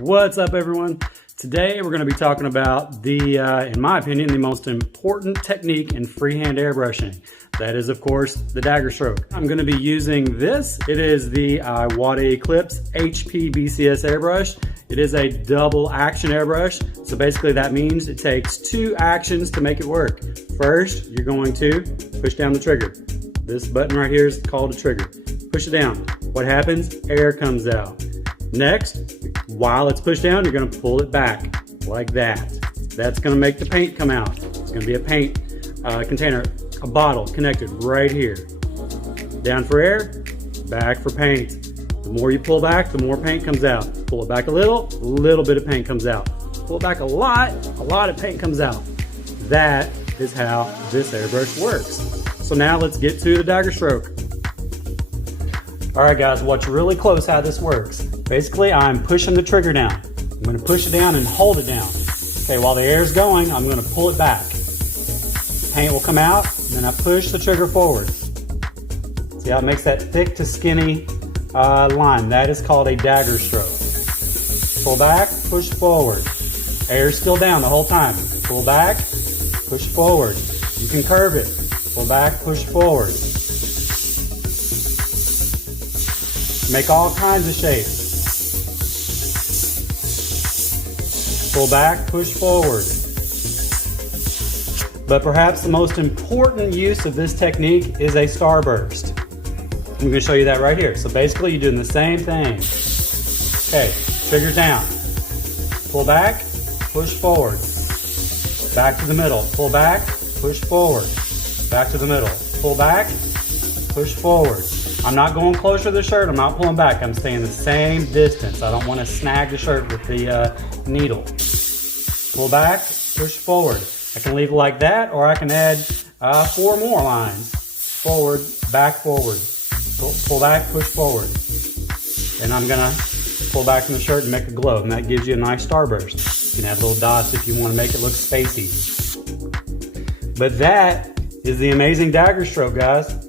What's up, everyone? Today we're going to be talking about in my opinion, the most important technique in freehand airbrushing. That is, of course, the dagger stroke. I'm going to be using this. It is the Iwata Eclipse HP BCS airbrush. It is a double action airbrush. So basically that means it takes two actions to make it work. First, you're going to push down the trigger. This button right here is called a trigger. Push it down. What happens? Air comes out. Next, while it's pushed down, you're going to pull it back like that. That's going to make the paint come out. It's going to be a paint container, a bottle connected right here. Down for air, back for paint. The more you pull back, the more paint comes out. Pull it back a little bit of paint comes out. Pull it back a lot of paint comes out. That is how this airbrush works. So now let's get to the dagger stroke. Alright guys, watch really close how this works. Basically, I'm pushing the trigger down. I'm going to push it down and hold it down. Okay, while the air is going, I'm going to pull it back. Paint will come out, and then I push the trigger forward. See how it makes that thick to skinny line? That is called a dagger stroke. Pull back, push forward. Air is still down the whole time. Pull back, push forward. You can curve it. Pull back, push forward. Make all kinds of shapes. Pull back, push forward. But perhaps the most important use of this technique is a starburst. I'm going to show you that right here. So basically you're doing the same thing. Okay, trigger down. Pull back, push forward. Back to the middle. Pull back, push forward. Back to the middle. Pull back, push forward. I'm not going closer to the shirt. I'm not pulling back. I'm staying the same distance. I don't want to snag the shirt with the needle. Pull back, push forward. I can leave it like that, or I can add 4 more lines. Forward, back, forward. Pull back, push forward. And I'm going to pull back from the shirt and make a glow, and that gives you a nice starburst. You can add little dots if you want to make it look spacey. But that is the amazing dagger stroke, guys.